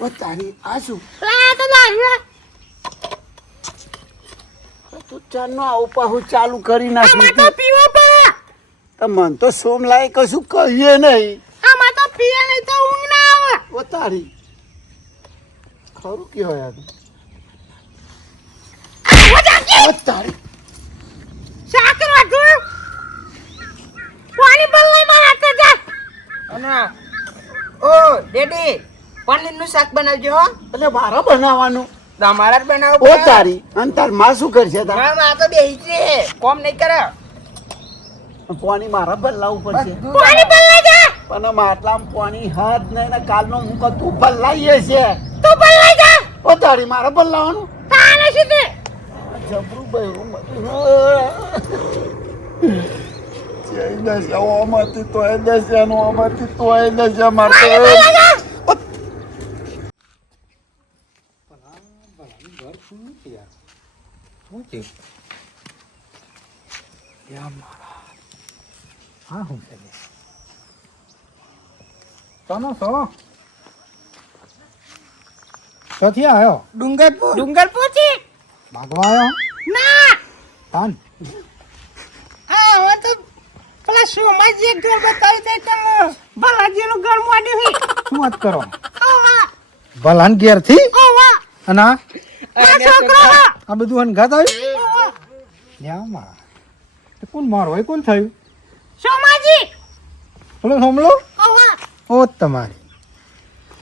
ઓ તારી આ શું તો લાવ્યો તું ચાનો આવું પાહું ચાલુ કરી નાખ્યું તો પીવો પડે તો મન તો સોમ લાય કશું કહીએ નહીં આમાં તો પીએ નહીં તો ઊંઘ ના આવે ઓ તારી ખરું કહેવાય ઓ તારી સાકર વાગુ પાણી બદલાઈ મારા તો જા અને ઓ ડેડી પનીરનું શાક બનાવજો હો એટલે મારા બનાવવાનું તમારા જ બનાવો ઓ તારી અને તાર માં શું કરશે તાર મારા માં તો બેહી છે કોમ નહીં કરે પાણી મારા બદલાવું પડશે પાણી બદલાઈ જા પણ માટલામાં પાણી હાથ નહીં ને કાલનો મુકો તું બદલાઈએ છે તું બદલાઈ જા ઓ તારી મારા બદલાવાનું તાને સીધે જબરું બહેરું જઈને જવામાંથી તો એ દશેનો આમાંથી તો એ દશા મારતો હા હું છે તનો ક્યાંથી આવ્યો ડુંગરપુર થી ભાગવા આવ્યો ના તાન હા હવે તો પેલા સોમાજી એક ઘર બતાવી દે તમે ભલાજીનું ઘર માંડ્યું હી શું વાત કરો ઓવા ભલાન ઘેર થી ઓવા અને આ છોકરો આ બધું અનઘાત આવ્યું ન્યામાં તે કોણ મારો હોય કોણ થયું સોમાજી બોલો સોમલો ઓવા ઓ તમારી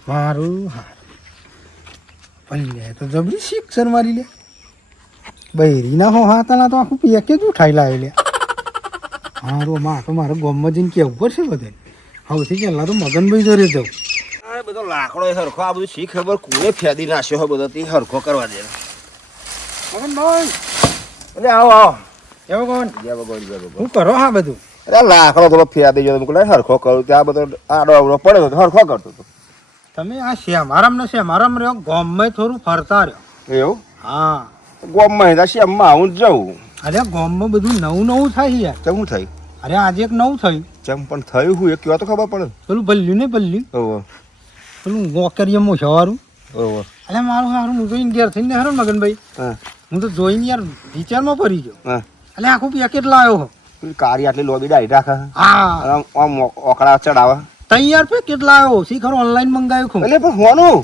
મારું હાર પણ લે તો જબરી શિક્ષણ મારી લે બૈરી ના હો હાથના તો આખું પેકે જ ઉઠાઈ લાવે લે હારો માં તો મારે ગોમમાં જઈને કેવું પડશે બધે સૌથી પહેલા તો મગનભાઈ જોડે જવું આ બધો લાકડો હરખો આ બધું શી ખબર કોને ફેદી નાખ્યો હોય બધો તે હરખો કરવા દે મગનભાઈ એટલે આવો આવો એવો કોણ જય ભગવાન જય ભગવાન હું કરો હા બધું અરે લાકડો થોડો ફેદી ગયો મુકલે હરખો કરું ત્યાં બધો આડો આવડો પડ્યો તો હરખો કરતો હતો તમે આ શ્યામારામ ને શ્યામારામ રહ્યો ગોમમાં થોડું ફરતા રહ્યો એવું હા ગોમમાં હિંદા શ્યામમાં આવું જ જવું અરે ગોમમાં બધું નવું નવું થાય યાર ચમ શું થઈ અરે આજે એક નવું થયું ચમ પણ થયું હું એ કહેવા તો ખબર પડે પેલું ભલ્યું ને ભલ્યું ઓહો પેલું વોકરિયમ સવારું ઓહો અરે મારું સારું હું જોઈને ઘેર થઈને હારું ને મગનભાઈ હા હું તો જોઈને યાર વિચારમાં પડી ગયો હા એટલે આખું પેકેટ લાવ્યો હો કારી આટલી લોબી ડાઈ રાખે હા આમ આમ ઓકળા ચડાવે તૈયાર પેકેટ લાવ્યો શીખર ઓનલાઈન મંગાવ્યું ખું એટલે પણ હોનું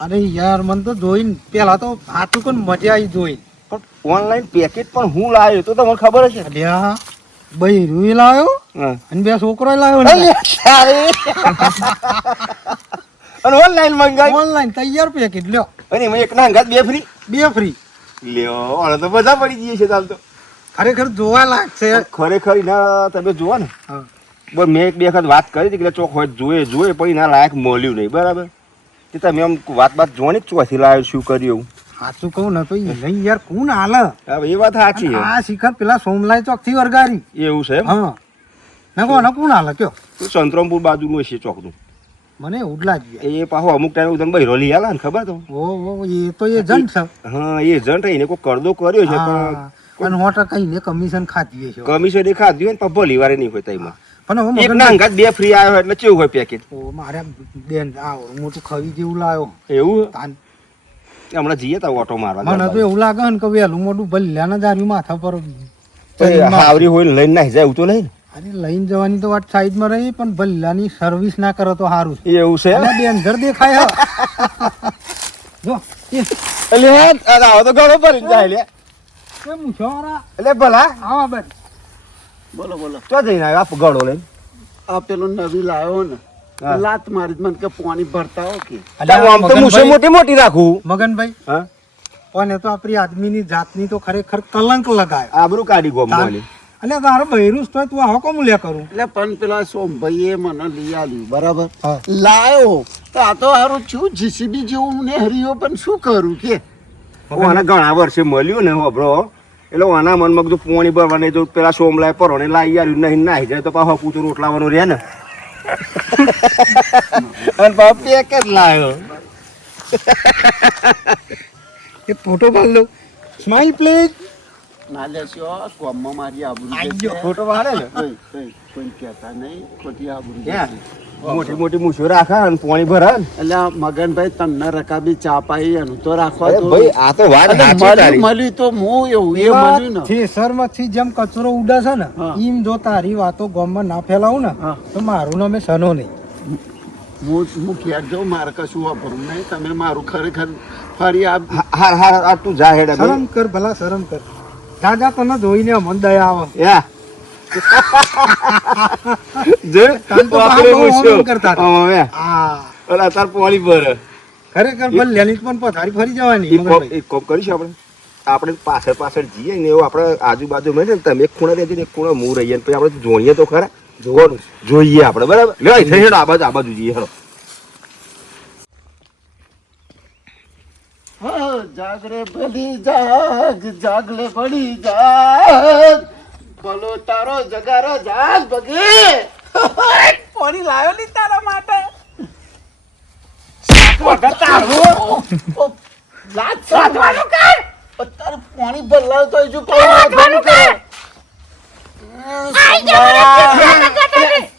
અરે યાર મને તો જોઈને પેલા તો સાચું કોણ મજા આવી જોઈને પણ ઓનલાઈન પેકેટ પણ હું લાવ્યો તો તમને ખબર હશે અલ્યા ભાઈ રૂઈ લાવ્યો હા અને બે છોકરો લાવ્યો ને અને ઓનલાઈન મંગાવ્યું ઓનલાઈન તૈયાર પેકેટ લ્યો અને એમાં એક ના અંગાત બે ફ્રી બે ફ્રી લ્યો અને તો બધા પડી જઈએ છે ચાલ તો ખરેખર જોવા લાગશે ખરેખર ના તમે જુઓ ને હા બસ મેં એક બે વખત વાત કરી હતી કે ચોક હોય જોઈએ પણ એના લાયક મળ્યું નહીં બરાબર તે તમે આમ વાત જોવાની જ ચોથી લાવ્યો શું કર્યું સાચું કહું ને તો એ લઈ યાર કોણ હાલે હવે એ વાત સાચી છે આ શિખર પેલા સોમલાઈ ચોક થી વરગારી એવું છે એમ? હા ના કોણ કોણ હાલે કયો તો સંતરામપુર બાજુનું હશે ચોકનું મને એવું જ લાગ્યું એ પાછો અમુક ટાઈમ તમે બહેરો લઈ આલા ને ખબર તો ઓ એ તો એ જન છે હા એ જન્ટ એને કોઈ કરદો કર્યો છે પણ અને 100% એને કમિશન ખાધી છે કમિશન એ ખાધું હોય ને પણ ભલી વારે નહીં હોય તેમાં પણ હવે એક મગન ના અંગાત બે ફ્રી આવ્યો એટલે કેવું હોય પેકેટ ઓ મારે બેન આ મોટું ખવી જેવું લાવ્યો એવું તાન હમણાં જઈએ તો ઓટો મારવા મને તો એવું લાગે ને કે વહેલું મોટું ભલ્યાના જાર્યું માથા પર હાવરી હોય લઈને નાખી જાય એવું તો નહીં અરે લઈને જવાની તો વાત સાઈડમાં રહી પણ ભલ્યાની સર્વિસ ના કરો તો સારું છે એવું છે અને બેન ઘર દેખાય જો એટલે આવો તો ઘણો પડી જાય લે એ મુછોરા એટલે ભલા આવા બેન બોલો બોલો ચો જઈને આવ્યો આપ ગળો લઈને આ પેલો નવી લાવ્યો ને હા. લાત મારી મને કે પાણી ભરતા હો કે આમ તો મૂછો મોટી મોટી રાખું મગનભાઈ હા પણ એ તો આપણી આદમીની જાતની તો ખરેખર કલંક લગાય આબરૂ કાઢી ગોમવાલી એટલે તારો બૈરુસ તો તું આવો કોમ લે કરું એટલે પણ પેલા સોમભાઈએ મને લઈ આવ્યું બરાબર હા. લાયો તો આ તો હારું છું જીસીબી જેવું ને હરિયો પણ શું કરું કે આના ઘણા વર્ષે મળ્યું ને હોબળો એટલે આના મનમાં જો પોણી ભરવા નહીં તો પેલા સોમલાય પરો ને લાઈ આવ્યું નહીં નાહી જાય તો પાછો પૂછું રોટલાવાનું રહે ને અને પાછો પેક જ લાવ્યો એ ફોટો પાડ લો સ્માઈલ પ્લીઝ ના લેશો કોમમાં મારી આબરૂ આઈ જશે. ગયો. ફોટો પાડે ને કોઈ કહેતા નહીં ખોટી આબરૂ ક્યાં? જશે. મોટી મોટી મૂછો રાખે અને પાણી ભરે ને. એટલે મગનભાઈ તમને રકાબી ચા પાઈ એનું તો રાખવા અરે તો ભાઈ આ તો વાત એટલે સાચી તારી. મળ્યું તો હું એવું એ મળ્યું ને થેસરમાંથી જેમ કચરો ઉડે છે ને હા. એમ જો તારી વાતો ગામમાં ના ફેલાવું ને હા. તો મારું નામે સનો નહીં. હું ક્યાંક જાઉં મારે કશું વાપરવું નહીં તમે મારું ખરેખર ફરી આ હાર હાર આ તું જા હેડ હવે. શરમ કર ભલા શરમ કર. દાદા તને જોઈને મન દયા આવે. યા જો તને તો વાપરે બહુ મૂછો. હોમ કરતા હતા. હા, હવે. હા અરે આ તાર પાણી ભરે. ખરેખર ભલે લેલીત પણ પથારી ફરી જવાની એક કોમ- મગનભાઈ. એક કોમ કરીશું આપણે પાછળ પાછળ જઈએ ને એવું આપણે આજુબાજુ માં છે ને તમે એક ખૂણે રહેજો ને એક ખૂણે હું રહીએ ને પછી આપણે જોણીએ તો ખરા જોઈએ આપણે બરાબર લે થઈ હેડો આ બાજુ જઈએ હેડો. જાગરે ભલી જાગ જાગલે ભલી જાગ ભલો તારો જગારો જાગ બગે કોની લાવ્યો ની તારા માટે સાધવાનું કર તારે પાણી ભરલાવ તો હજુ સાધવાનું કર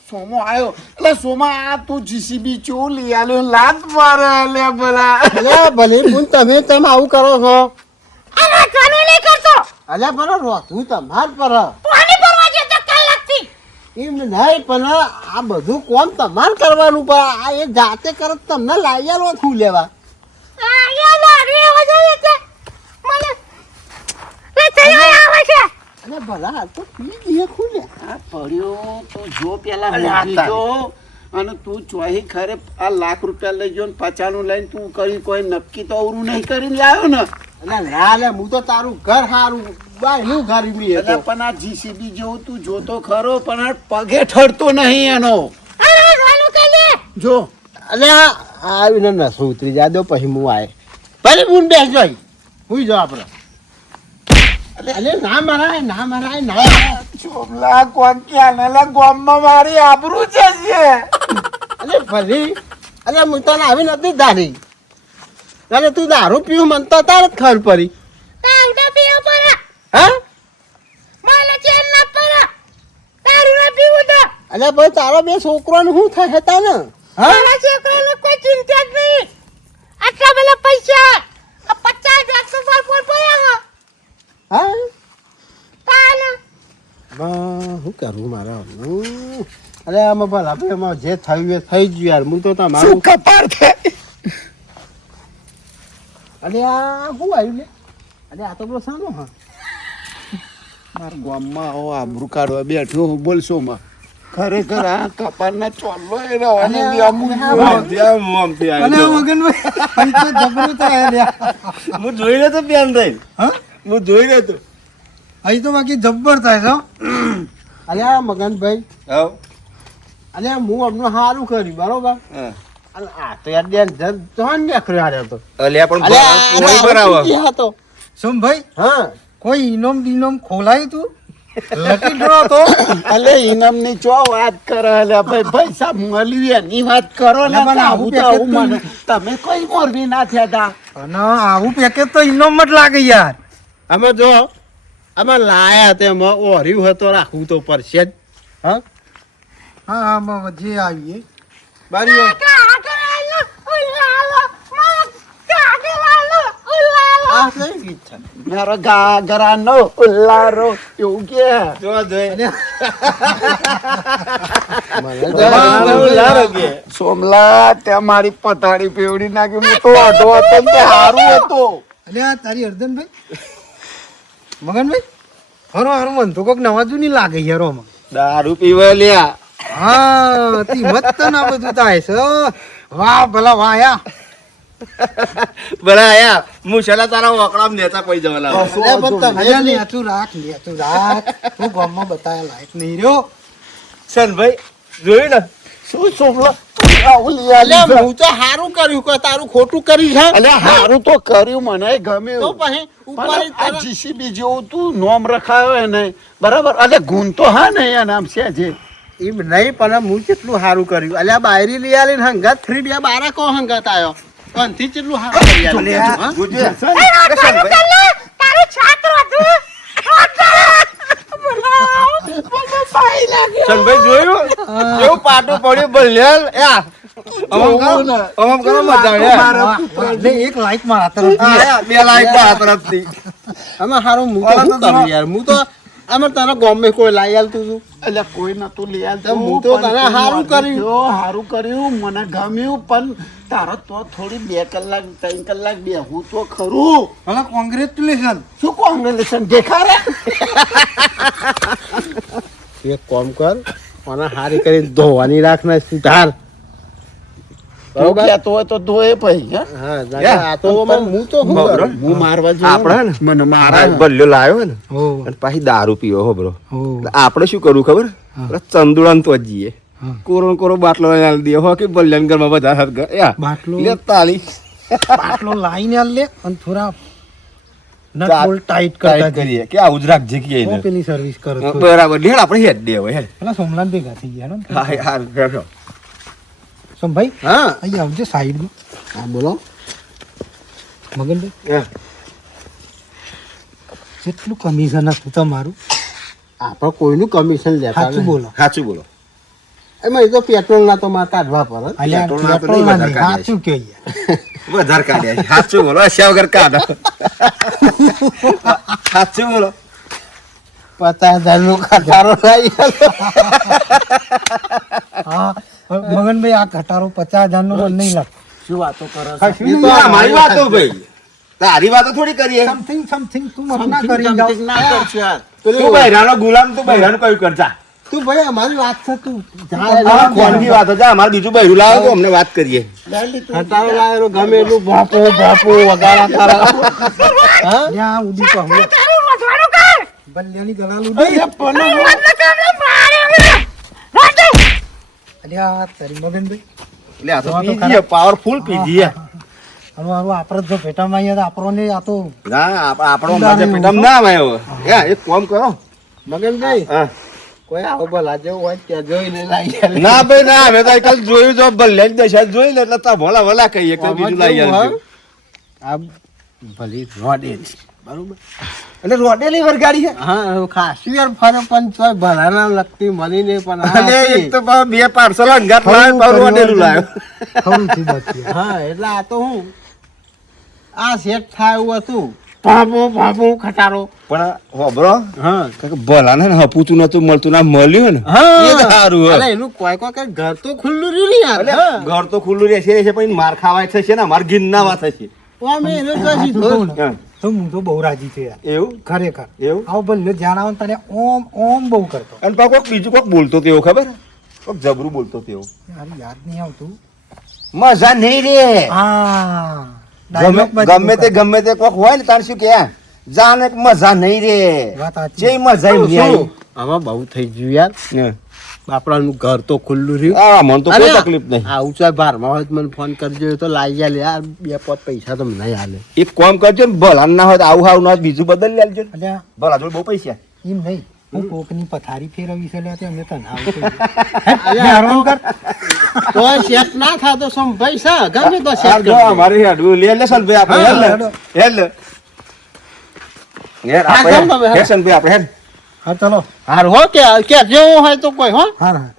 સોમો આવ્યો એટલે સોમા આ તું જીસીબી ચો લઈ આલ્યો લાત મારે લે ભલા અલ્યા ભલે પણ તમે આવું કરો છો. આ કાનો નહીં કરતો અલ્યા પર રોતું તમાર પર પાણી ભરવા જે ધક્કા લાગતી એમ નહીં પણ આ બધું કોમ તમાર કરવાનું પણ આ એ જાતે કરત તમને લાવી આલો છું લેવા. આ યા લારી આવે છે મને લે તૈયાર આવે છે અને ભલા હાલ તો પી ગયે ખુલે. આ પડ્યો તો જો પેલા અલ્યા, મૂકી જો અને તું ચોહી ખરે આ લાખ રૂપિયા લઈ ગયો ને 50 લઈને તું કરી કોઈ નક્કી તો અવરું નહીં કરીને લાવ્યો ને એટલે ના લે હું તો તારું ઘર હારું બાયનું ઘર મી એટલે હતો. પણ આ જીસીબી જેવું તું જોતો ખરો પણ આ પગે ઠરતો નહીં એનો આ રોવાનું કે લે જો અલ્યા આવીને નસો ઉતરી જા દો પછી હું આય ભલે હું બેસ જોઈ હુઈ જાવ આપણે. અલે ના મરાય ના મરાય ના મરાય. ચોમલા કોણ ક્યાં ને ગામમાં મારી આબરૂ છે અલે ભલી અલે હું તને આવી નથી દારી અલે તું દારૂ પીવું મન તો તાર જ ખબર પડી. તાવડા પીઓ પરા હા મને ચેન ના પરા તારું ના પીવું તો અલે ભાઈ તારો બે છોકરાને શું થાય હતા ને હા મારા છોકરાને કોઈ ચિંતા જ નહીં આટલા બધા પૈસા આ 50 લાખ તો બોલ પડ્યા હા તાને શું કરવું મારે અરે આમાં ભલા આપણે એમાં જે થયું એ થઈ ગયું યાર હું તો તમારું કપાર થાય અરે આ શું આવ્યું લે અરે આ તો બરો સાનો હા મારા ગામમાં આવો આબરૂ કાઢવા બેઠો હું બોલશો માં ખરેખર આ કપારના ચોલ્લો એ રવાની અને લેમું મોમથી આ મોમથી આવી અને જાઓ. મગનભાઈ તો જબરું થાય લ્યા. હું જોઈ રહ્યો તો પ્યાન થઈને હા હું જોઈ રહ્યો તો અહીં તો બાકી જબ્બર થાય છો અલ્યા મગનભાઈ હા અલ્યા હું હમણાં સારું કર્યું બરોબર હા. અને આ તો યાર ડેન જોન નીકળ્યો હારે તો અલ્યા પણ અલ્યા પોણી પર આવો. હતો સોમભાઈ હા કોઈ ઇનોમ ડિનોમ ખોલાયું તું લકી ડ્રો તો અલે ઇનામની ચો વાત કરે અલે ભાઈ પૈસા મળ્યું એની વાત કરો ને અલે પણ આવું તો આવું મને તમે કોઈ મોરબી ના થયા તા અને આવું પેકેજ તો ઇનોમ જ લાગે યાર. અમે જો અમે લાયા તેમાં ઓર્યું હતો રાખવું તો પડશે જ હા હા આમાં જે આવીએ બારીઓ કાગળાલો ઉલાલો કાગળાલો ઉલાલો આ કઈ ગીત છે મારો ગાગરાનો ઉલ્લારો એવું કે જો જોઈ સોમલા ત્યાં મારી પથારી પેવડી નાખી હું તો અઢો હતો ને તે હારું હતો અલે આ તારી અર્જનભાઈ મગનભાઈ હરો હારું મન તો કોક નવા જૂની લાગે યારોમાં દારૂ પીવા લ્યા હા તી મત ના બધું થાય છે વાહ ભલા વાહ યા બરા આયા હું છેલ્લા તારા વકડામ નેતા કોઈ જવાના અલે પણ તમે લેતું રાખ તું ગામમાં બતાયા લાયક નહીં રહ્યો સનભાઈ જોયું ને શું સોમલા આવું લઈ અલે આલી હું તો હારું કર્યું કે તારું ખોટું કર્યું છે અલે હારું તો કર્યું મને ગમ્યું તો પછી ઉપર પણ આ જીસીબી જેવું તું નોમ રખાયો એને બરાબર અલે ગુણ તો હા ને એના નામ છે જે એમ નહીં પણ હું કેટલું સારું કર્યું અલ્યા બાયરી લઈ આલી ને હંગાત ફ્રી બે બાળકો હંગાત આવ્યો પણ થી કેટલું સારું કરી આલ્યું, હા? ગુજે તારું છાત્ર હતું ચંદભાઈ જોયું કેવું પાટું પડ્યું ભલ્યા અમમ કરો મજા આવે એક લાઈક મારા તરફથી બે લાઈક મારા તરફથી આમાં હારું હું તો શું કરું યાર હું તો આમાં તને ગમે કોઈ લાઈ આલતું હતું એટલે કોઈ નતું લઈ આવતું. હું તો તને પણ હારું કર્યું. જો હારું કર્યું મને ગમ્યું પણ તારો તો થોડી 2 કલાક 3 કલાક બેહું તો ખરું. ભલા કોંગ્રેચ્યુલેશન. શું કોંગ્રેચ્યુલેશન દેખાડે એક કામ કર મને હારી કરીને ધોવાની રાખ ને સુધાર બરોબર કહેતો હોય તો ધોએ ભાઈ હે? હા આ તો હું તો શું કરું? હું મારવા આપણે જઉં ને મને મારા ભલ્યો લાવ્યો ને હો અને પાછી દારૂ પીવો હો બ્રો હો આપણે શું કરવું ખબર ચંદુડાન તો જ જઈએ કોરો બાટલો આલી દે હો કે ભલ્યાન ઘરમાં બધા હાથ ગયા બાટલો લે તાલી બાટલો લાઈને આલ લે અને થોડા નટ ચાલ, બોલ્ટ ટાઈટ કરતા ટાઈટ કરીએ કે આવું જ રાખજે કે હું પેલી સર્વિસ કરો છો. બરાબર હેડ આપણે હેડ દે હવે હેડ પેલા સોમલાલ ભેગા થઈ ગયા ને હા હા હેડ સોમભાઈ હા અહીં આવજે સાઈડમાં. હા બોલો મગનભાઈ કેટલું કમિશન હતું તમારું? આપણે કોઈનું કમિશન લેતા સાચું નહીં. બોલો. સાચું બોલો એમાં એ તો પેટ્રોલ ના તો મારે કાઢવા પડે અલ્યા પેટ્રોલ ના તો પેટ્રોલ નહીં ના વધારે નહીં, કાઢ્યા સાચું કહીએ. વધારે કાઢ્યા છે. સાચું બોલો હસ્યા વગર કાઢો સાચું બોલો 50,000 નો ખટારો લાવી હા મગનભાઈ આ ઘટાડો 50,000 નો નહીં લાગ. શું વાતો કરો છો? એ તો અમારી વાતો ભાઈ તારી વાતો થોડી કરીએ સમથિંગ તું મત ના કરી જાવ. ના કરશો યાર. તું બૈરાનો ગુલામ તું બૈરાનું કયું કરજા તું ભાઈ અમારી વાત છે તું આ કોણની વાત છે અમારે બીજું બૈરું લાવો તો અમને વાત કરીએ ખટારો લાવેલો ગમે એટલું બાપો વગાડા તારા હા ત્યાં ઉડી કહું તારું વધવાનું કર બલ્યાની ગલાલ ઉડી. અલ્યા તારી મગનભાઈ એટલે આ તો પીજીએ પાવરફુલ પીજીએ હારું હારું આપણે જો પેટામાં આવીએ તો આપણને આ તો ના આપણો મજે પેટમ ના આવ્યો હે એક કામ કરો મગનભાઈ હા કોઈ આવો ભલા જેવું હોય ત્યાં જોઈને લાવી ના ભાઈ ના અમે તો કલ જોયું જો ભલે જ દશા જોઈ લે એટલે તા ભોલા ભલા કહીએ કે બીજું લઈ આવજો આ ભલી રોડેલી બરોબર એટલે રોડેલી વરગાડી છે હા ખાસું યાર ફરે પણ તોય ભલાના લગતી મળી નહીં પણ આ અને હતી. એક તો પાછું 2 પાર્સલ અંગાત લાવ્યો પાછું રોડેલું લાવ્યો ખરું થી બાકી. હા એટલે આ તો હું આ સેટ થાય એવું હતું ભાપો ખટારો પણ હોબરો હા ભલા ને હપુતું નતું મળતું ના મળ્યું ને એ જ સારું હે. અરે એનું કોઈ ઘર તો ખુલ્લું રહ્યું ને યાર એટલે ઘર તો ખુલ્લું રહેશે પણ માર ખાવાય થશે ને માર ગિન્ના વાત થશે અમે એને કશી તો થોડું હા. તો હું તો બહુ રાજી છું યાર એવું ખરેખર. એવું આવો બલ્યો જાણ આવે ને તને ઓમ ઓમ બહુ કરતો. અને પાછું કોક બીજું કોક બોલતો તેવો ખબર કોક જબરું બોલતો તેવો યાર યાદ નહીં આવતું. મજા નહીં રે હા ગમે ગમે તે કોક હોય ને તાર શું કે જાને કે મજા નહીં રે વાત સાચી. જે મજા ય નહીં આવી. આમાં બહુ થઈ ગયું યાર હા. બાપડાનું ઘર તો ખુલ્લું રહ્યું આ મને તો કોઈ અરે, તકલીફ નહીં આ ઊંચા ભારમાં હોય તો મને ફોન કરજો તો લાવી આલે યાર 2-5 પૈસા તો મને નહીં આલે એક કામ કરજો ને ભલા ના હોય તો આવું હાવ ના હોય તો બીજું બદલી લેજો ને. અલ્યા ભલા જોડે બહુ પૈસા એમ નહીં હું કોકની પથારી ફેરવી છે એટલે અમે તને આવું કહ્યું. હે, હેરાન કર. તો શેક ના ખાતો સમ પૈસા ગમે તો આ શેક જો અમારે હેડવું લે લે સનભાઈ આપણે હા, હેડ લે હેડો. હેડ લે હેડ હા, આપણે કેમ તમે હેડ સનભાઈ આપણે હેડ હા ચલો હાર હો કે જેવું હોય તો કોઈ હો હા હા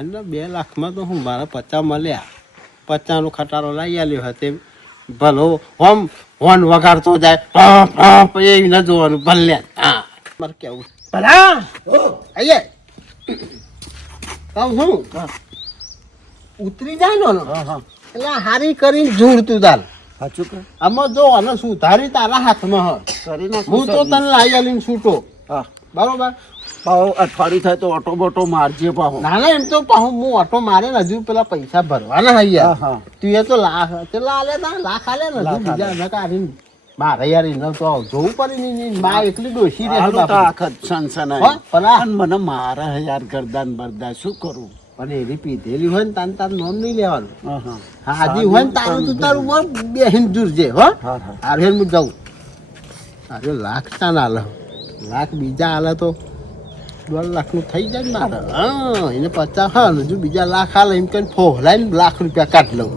એટલે 2 લાખમાં તો હું મારા 50 મળ્યા 50 નો ખટારો લઈ આલ્યો હતો ભલો હોમ હોન વગાડતો જાય એ ન જોવાનું ભલે હા મારે કેવું ભલા આયે કહું છું ઉતરી જાય ને એટલે હારી કરીને જોડતું તાર સાચું કે આમાં જો અને સુધારી તારા હાથમાં હ કરી નાખું હું તો તને લાવી આલીને છૂટો હા બરોબર પાહો અઠવાડિયું થાય તો ઓટો બોટો મારજે પાહો ના ના એમ તો પાછું હું ઓટો મારે ને હજુ પેલા પૈસા ભરવાના હૈ યાર હા. તું એ તો લાખ આલે તા લાખ આલે ને હજુ બીજા ન કાઢીને મારે યાર એને તો જોવું પડે ને બા એકલી ડોસી રહે હાલો તો બાપુ. આખત સનસનાઈ. હો, ભલા. પણ મને મારે હે યાર ગરદાન બરદાન શું કરું પણ એની પીધેલી હોય ને તાન તાર નોમ નહીં લેવાનું હા હા હાજી હોય ને તારું તું તારું બોલ બેહીન દૂરજે હો હા હા આરે હું જાઉં અરે લાખ તાન આલે લાખ બીજા આલે તો 2 લાખનું થઈ જાય ને મારે હા એને 50 હા હજુ બીજા લાખ આલે એમ કઈ ફોહલાઈને લાખ રૂપિયા કાઢ લઉં